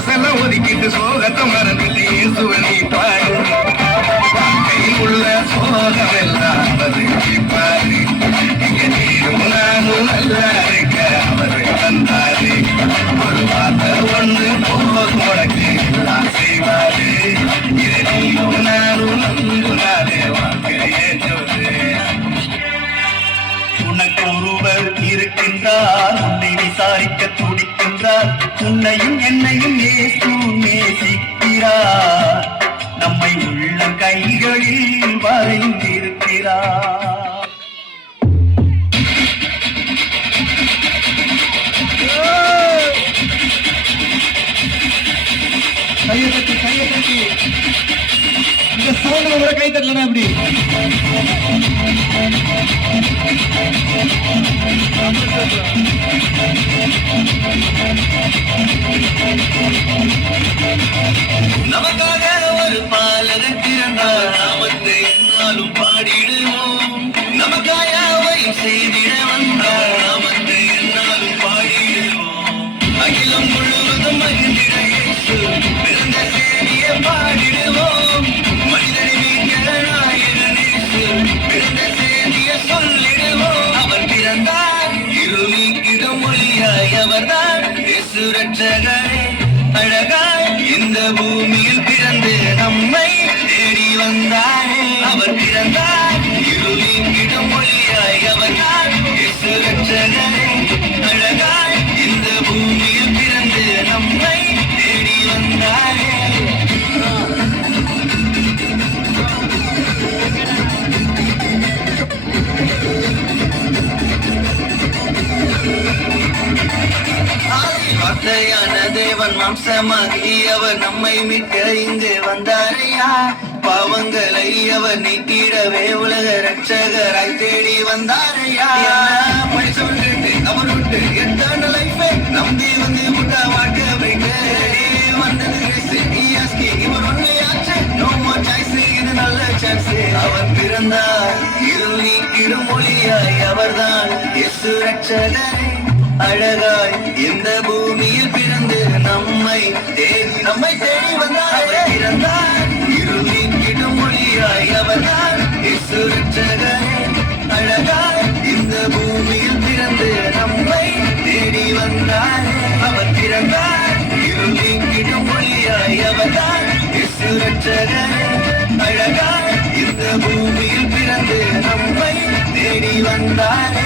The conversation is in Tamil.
சொகசெல்லாம் ஒதுக்கிட்டு சோகத்தை மறந்துட்டு இயேசுவனை பாடு வாழ்க்கையில் உள்ள சோகமெல்லாம் அவர் பாரு இங்க நீரும் நானும் நல்லா இருக்க அவர் வந்தாரு ஒரு வார்த்தை ஒன்று போதும் உனக்கு எல்லாம் செய்வாரு இதை நீரும் நானும் நம்புனாரே வாழ்க்கையே சொல்லு உனக்கு ஒருவர் இருக்கின்றார் உன்னை விசாரிக்க துடிக்கின்றார் உன்னையும் என்னையும் இயேசு நேசிக்கிறார் நம்மை உள்ள கைகளில் வரைந்திருக்கிறார் கையை தட்டி இந்த சவுண்ட் கூட கை தட்டலன்னா அப்படி நமக்காக ஒரு பாலகன் பிறந்தார் நாமத்தை என்னாலும் பாடிடுவோம் நமக்காக அவரை செய்திட வந்தார் நாமத்தை என்னாலும் பாடிடுவோம் அகிலம் முழுவதும் மகிழ்ந்திட இயேசு பிறந்த செய்தியை பாடிடுவோம் மனிதனை மீட்கிற நாயகன் இயேசு பிறந்த செய்தியை சொல்லிடுவோம் அவர் பிறந்தார் இருள் நீக்கிட மொழியாய் அவர்தான் இயேசு ரட்சகரே அழகாய் இந்த பூமியில் பிறந்து நம்மை தேடி வந்தாரே அவர் பிறந்தார் இருள் நீக்கிட மொழியாய் அவர்தான் இயேசு ரட்சகரே அழகாய் இந்த பூமியில் பிறந்து நம்மை தேடி வந்தாரே வார்த்தையான தேவன் மாம்சமாகி அவர் நம்மை மீட்க இங்கு வந்தாரையா பாவங்களை அவர் நீக்கிடவே உலக ரட்சகராய் தேடி வந்தாரையா படிச்சவர்கிட்ட அவர் விட்டு எத்தனை லைஃபை நம்பி வந்து விட்ட வாழ்க்கை வைத்து வந்தது இவர் ஒன்னையாச்சு நோ மோர் சாய்ஸ் இது நல்ல சான்ஸ் அவர் பிறந்தார் இருள் நீக்கிடும் மொழியாய் அவர்தான் இயேசு ரட்சகரே அழகாய் இந்த பூமியில் பிறந்து நம்மை தேடி வந்தார் அவர் பிறந்தார் இருள் நீக்கிடும் மொழியாய் அவர்தான் இயேசு ரட்சகரே அழகாய் இந்த பூமியில் பிறந்து நம்மை தேடி வந்தார் அவர் பிறந்தார் இருள் நீக்கிடும் மொழியாய் அவர்தான் இயேசு ரட்சகரே அழகாய் இந்த பூமியில் பிறந்து நம்மை தேடி வந்தார்